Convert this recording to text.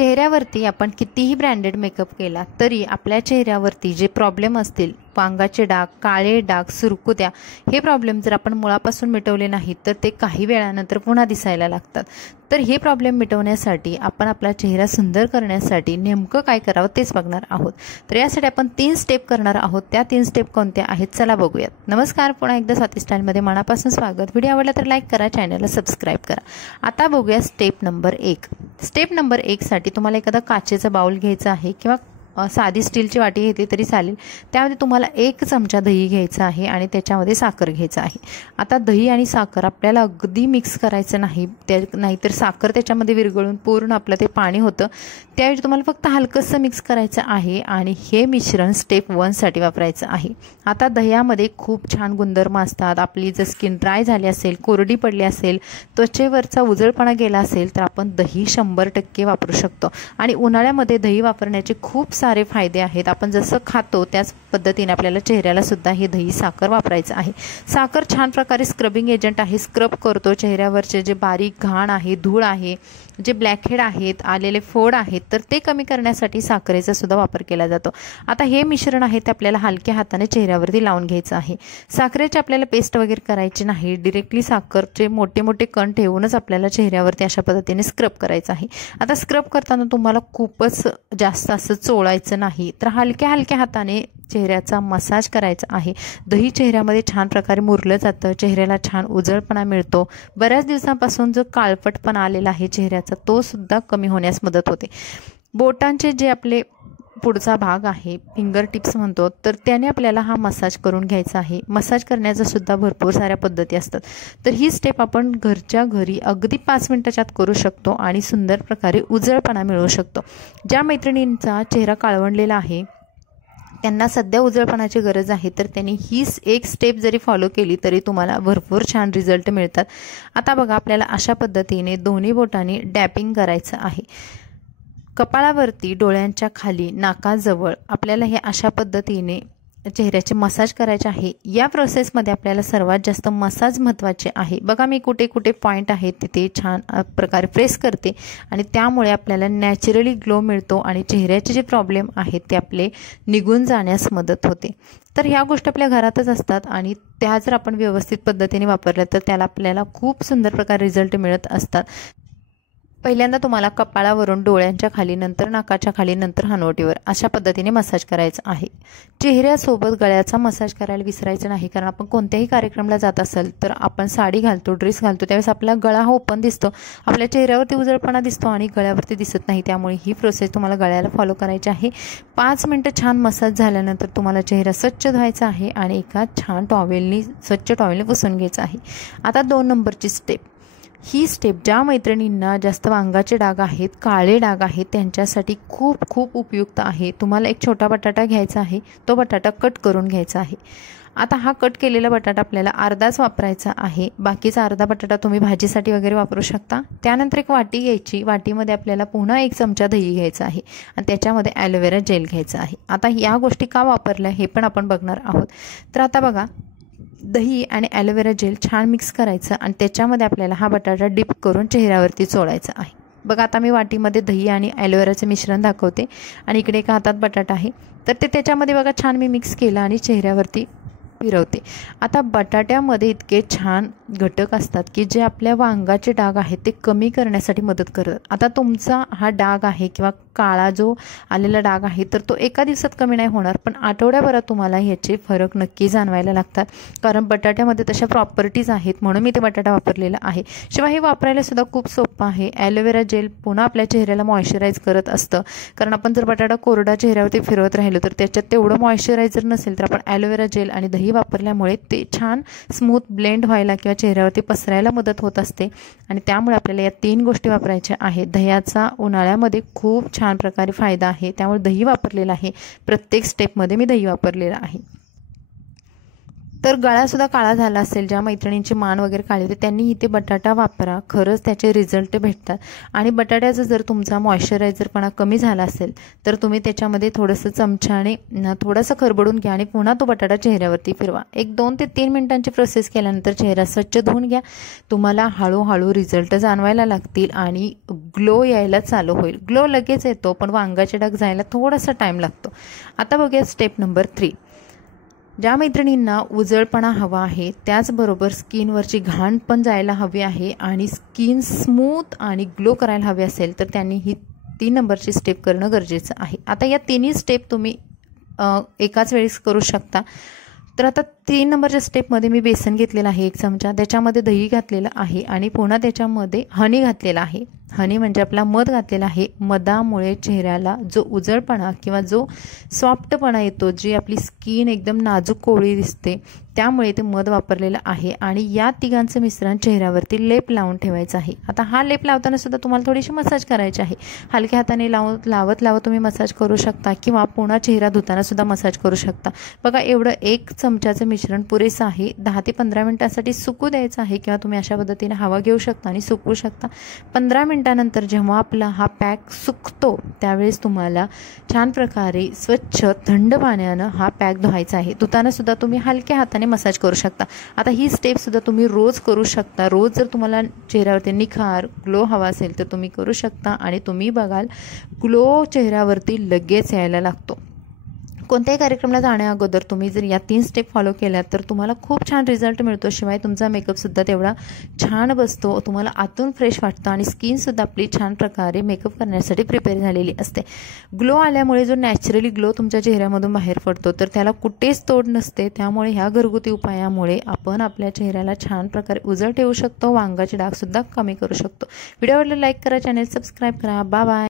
चेहऱ्यावरती आपण कितीही ब्रँडेड मेकअप केला तरी आपल्या चेहऱ्यावरती जे प्रॉब्लेम असतील, अंगाचे डाग, काळे डाग, सुरकुत्या, हे प्रॉब्लेम जर आपण मुळापासून मिटवले नाहीत तर ते काही वेळानंतर पुन्हा दिसायला लागतात। तर हे प्रॉब्लेम मिटवण्यासाठी आपण आपला चेहरा सुंदर करण्यासाठी नेमकं काय करावं तेच बघणार आहोत। तर यासाठी आपण 3 स्टेप करणार आहोत। त्या 3 स्टेप कोणत्या आहेत चला बघूयात। नमस्कार, पुन्हा एकदा स्वाती स्टाईलमध्ये मनापासून स्वागत। व्हिडिओ आवडला तर लाईक करा, चॅनलला सबस्क्राईब करा। आता बघूया स्टेप नंबर 1। स्टेप नंबर 1 साठी तुम्हाला एखादा काचेचा बाउल घ्यायचा आहे किंवा साधी स्टीलची वाटी घेतली तरी चालेल। त्यामध्ये तुम्हाला 1 चमचा दही घ्यायचा आहे आणि त्याच्यामध्ये साखर घ्यायचं आहे। आता दही आणि साखर आपल्याला अगदी मिक्स करायचं नाही, नाहीतर साखर त्याच्यामध्ये विरघळून पूर्ण आपलं ते पाणी होतं। त्यावेळी तुम्हाला फक्त हलकंसं मिक्स करायचं आहे आणि हे मिश्रण स्टेप 1 साठी वापरायचं आहे। आता दह्यामध्ये खूप छान गुणधर्म असतात। आपली जर स्किन ड्राय झाली असेल, कोरडी पडली असेल, त्वचेवरचा उजळपणा गेला असेल तर आपण दही 100% वापरू शकतो। आणि उन्हाळ्यामध्ये दही वापरण्याचे खूप सारे फायदे आहेत। आपण जसं खातो त्याच पद्धतीने आपल्याला चेहऱ्याला सुद्धा हे दही साखर वापरायचं आहे। साखर छान प्रकारे स्क्रबिंग एजंट आहे, स्क्रब करतो। चेहऱ्यावरचे जे बारीक घाण आहे, धूळ आहे, जे ब्लॅकहेड आहेत, आलेले फोड आहेत, तर ते कमी करण्यासाठी साखरेचा सुद्धा वापर केला जातो। आता हे मिश्रण आहे ते आपल्याला हलक्या हाताने चेहऱ्यावरती लावून घ्यायचं आहे। साखरेची आपल्याला पेस्ट वगैरे करायची नाही, डायरेक्टली साखरचे मोठे मोठे कण ठेवूनच आपल्याला चेहऱ्यावरती अशा पद्धतीने स्क्रब करायचं आहे। आता स्क्रब करताना तुम्हाला खूपच जास्त असं चोळायचं नाही, तर हलक्या हलक्या हाताने चेहऱ्याचा मसाज करायचा आहे। दही चेहऱ्यामध्ये छान प्रकारे मुरलं जातं, चेहऱ्याला छान उजळपणा मिळतो। बऱ्याच दिवसांपासून जो काळपटपणा आलेला आहे चेहऱ्याचा तो सुद्धा कमी होण्यास मदत होते। बोटांचे जे आपले पुढचा भाग आहे, फिंगर टिप्स म्हणतो, तर त्याने आपल्याला हा मसाज करून घ्यायचा आहे। मसाज करण्याचा सुद्धा भरपूर साऱ्या पद्धती असतात। तर ही स्टेप आपण घरच्या घरी अगदी 5 मिनिटाच्या आत करू शकतो आणि सुंदर प्रकारे उजळपणा मिळवू शकतो। ज्या मैत्रिणींचा चेहरा काळवंडलेला आहे, त्यांना सध्या उजळपणाची गरज आहे, तर त्यांनी ही एक स्टेप जरी फॉलो केली तरी तुम्हाला भरपूर छान रिझल्ट मिळतात। आता बघा, आपल्याला अशा पद्धतीने दोन्ही बोटांनी डॅपिंग करायचं आहे। कपाळावरती, डोळ्यांच्या खाली, नाकाजवळ आपल्याला हे अशा पद्धतीने चेहऱ्याचे मसाज करायचे आहे। या प्रोसेसमध्ये आपल्याला सर्वात जास्त मसाज महत्त्वाचे आहे। बघा, मी कुठे कुठे पॉईंट आहेत तिथे छान प्रकारे प्रेस करते आणि त्यामुळे आपल्याला नॅचरली ग्लो मिळतो आणि चेहऱ्याचे जे प्रॉब्लेम आहेत ते आपले निघून जाण्यास मदत होते। तर ह्या गोष्टी आपल्या घरातच असतात आणि त्या जर आपण व्यवस्थित पद्धतीने वापरल्या तर त्याला आपल्याला खूप सुंदर प्रकारे रिझल्ट मिळत असतात। पहिल्यांदा तुम्हाला कपाळावरून, डोळ्यांच्या खाली, नंतर नाकाच्या खाली, नंतर हनवटीवर अशा पद्धतीने मसाज करायचं आहे। चेहऱ्यासोबत गळ्याचा मसाज करायला विसरायचं नाही, कारण आपण कोणत्याही कार्यक्रमाला जात असेल तर आपण साडी घालतो, ड्रेस घालतो, त्यावेळेस आपला गळा हा ओपन दिसतो, आपल्या चेहऱ्यावरती उजळपणा दिसतो आणि गळ्यावरती दिसत नाही। त्यामुळे ही प्रोसेस तुम्हाला गळ्याला फॉलो करायची आहे। 5 मिनिटं छान मसाज झाल्यानंतर तुम्हाला चेहरा स्वच्छ धुवायचा आहे आणि एका छान टॉवेलनी, स्वच्छ टॉवेलने पुसून घ्यायचं आहे। आता 2 नंबरची स्टेप, ही स्टेप ज्या मैत्रिणींना जास्त अंगाचे डाग आहेत, काळे डाग आहेत, त्यांच्यासाठी खूप खूप उपयुक्त आहे। तुम्हाला एक छोटा बटाटा घ्यायचा आहे, तो बटाटा कट करून घ्यायचा आहे। आता हा कट केलेला बटाटा आपल्याला अर्धाच वापरायचा आहे, बाकीचा अर्धा बटाटा तुम्ही भाजीसाठी वगैरे वापरू शकता। त्यानंतर एक वाटी घ्यायची, वाटीमध्ये आपल्याला पुन्हा 1 चमचा दही घ्यायचा आहे आणि त्याच्यामध्ये ॲलोवेरा जेल घ्यायचा आहे। आता या गोष्टी का वापरल्या हे पण आपण बघणार आहोत। तर आता बघा, दही आणि ॲलोवेरा जेल छान मिक्स करायचं आणि त्याच्यामध्ये आपल्याला हा बटाटा डिप करून चेहऱ्यावरती चोळायचा आहे। बघा, आता मी वाटीमध्ये दही आणि ॲलोवेराचं मिश्रण दाखवते आणि इकडे एका हातात बटाटा आहे, तर ते त्याच्यामध्ये बघा छान मी मिक्स केलं आणि चेहऱ्यावरती फिरवते। आता बटाट्यामध्ये इतके छान घटक असतात की जे आपल्या अंगाचे डाग आहेत ते कमी करण्यासाठी मदत करतात। आता तुमचा हा डाग आहे किंवा काळा जो आलेला डाग आहे तर तो एका दिवसात कमी नाही होणार, पण आठवड्याभरात तुम्हाला ह्याचे फरक नक्की जाणवायला लागतात, कारण बटाट्यामध्ये तशा प्रॉपर्टीज आहेत, म्हणून मी ते बटाटा वापरलेला आहे। शिवाय हे वापरायला सुद्धा खूप सोपं आहे। ॲलोवेरा जेल पुन्हा आपल्या चेहऱ्याला मॉइश्चराईज करत असतं, कारण आपण जर बटाटा कोरडा चेहऱ्यावरती फिरवत राहिलो तर त्याच्यात तेवढं मॉइश्चरायझर नसेल, तर आपण ॲलोवेरा जेल आणि दही वापरल्यामुळे ते छान स्मूथ ब्लेंड व्हायला किंवा चेहऱ्यावरती पसरायला मदत होत असते। आणि त्यामुळे आपल्याला या 3 गोष्टी वापरायच्या आहेत। दह्याचा उन्हाळ्यामध्ये खूप छान प्रकारे फायदा आहे, त्यामुळे दही वापरलेला आहे। प्रत्येक स्टेपमध्ये मी दही वापरलेला आहे। तर गळासुद्धा काळा झाला असेल, ज्या मैत्रिणींची मान वगैरे काळी होते त्यांनी इथे बटाटा वापरा, खरंच त्याचे रिझल्ट भेटतात. आणि बटाट्याचा जर तुमचा मॉइश्चरायझरपणा कमी झाला असेल तर तुम्ही त्याच्यामध्ये थोडंसं चमच्याने थोडंसं खरबडून घ्या आणि पुन्हा तो बटाटा चेहऱ्यावरती फिरवा. एक 2 ते 3 मिनिटांची प्रोसेस केल्यानंतर चेहरा स्वच्छ धुवून घ्या. तुम्हाला हळूहळू रिझल्ट जाणवायला लागतील आणि ग्लो यायला चालू होईल. ग्लो लगेच येतो, पण वांगाचे डाग जायला थोडासा टाईम लागतो. आता बघूया स्टेप नंबर 3. ज्या मैत्रिणींना उजळपणा हवा आहे, त्याचबरोबर स्किनवरची घाण पण जायला हवी आहे आणि स्किन स्मूथ आणि ग्लो करायला हवी असेल तर त्यांनी ही 3 नंबरची स्टेप करणं गरजेचं आहे. आता या तिन्ही स्टेप तुम्ही एकाच वेळेस करू शकता. तर आता 3 नंबरच्या स्टेपमध्ये मी बेसन घेतलेलं आहे 1 चमचा, त्याच्यामध्ये दही घातलेलं आहे आणि पुन्हा त्याच्यामध्ये हनी घातलेला आहे. हनी म्हणजे आपला मध घातलेला आहे. मधामुळे चेहऱ्याला जो उजळपणा किंवा जो सॉफ्टपणा येतो, जी आपली स्किन एकदम नाजूक कोवळी दिसते, त्यामुळे ते मध वापरलेलं आहे. आणि या तिघांचं मिश्रण चेहऱ्यावरती लेप लावून ठेवायचं आहे. आता हा लेप लावताना सुद्धा तुम्हाला थोडीशी मसाज करायची आहे. हलक्या हाताने लावत तुम्ही मसाज करू शकता किंवा पुन्हा चेहरा धुताना सुद्धा मसाज करू शकता. बघा, एवढं 1 चमच्याचं मिश्रण पुरेसं आहे. 10 ते 15 मिनिटांसाठी सुकू द्यायचं आहे किंवा तुम्ही अशा पद्धतीने हवा घेऊ शकता आणि सुकवू शकता. 15 मिनिटानंतर जेव्हा आपला हा पॅक सुकतो त्यावेळेस तुम्हाला छान प्रकारे स्वच्छ थंड पाण्यानं हा पॅक धुवायचा आहे. धुताना सुद्धा तुम्ही हलक्या हाताने मसाज करू शकता. आता ही स्टेप सुद्धा तुम्ही रोज करू शकता. रोज जर तुम्हाला चेहऱ्यावरती निखार ग्लो हवा असेल तर तुम्ही करू शकता आणि तुम्ही बघाल ग्लो चेहऱ्यावरती लगेच यायला लागतो. कोणत्याही कार्यक्रमाला जाण्या अगोदर तुम्ही जर या 3 स्टेप फॉलो केल्यात तर तुम्हाला खूप छान रिझल्ट मिळतो. शिवाय तुमचा मेकअपसुद्धा तेवढा छान बसतो. तुम्हाला आतून फ्रेश वाटतं आणि स्किनसुद्धा आपली छान प्रकारे मेकअप करण्यासाठी प्रिपेअर झालेली असते. ग्लो आल्यामुळे जो नॅचरली ग्लो तुमच्या चेहऱ्यामधून बाहेर पडतो तर त्याला कुठेच तोड नसते. त्यामुळे ह्या घरगुती उपायामुळे आपण आपल्या चेहऱ्याला छान प्रकारे उजळ ठेवू शकतो. वांगाचे डागसुद्धा कमी करू शकतो. व्हिडिओ आवडला लाईक करा, चॅनल सबस्क्राईब करा. Bye bye.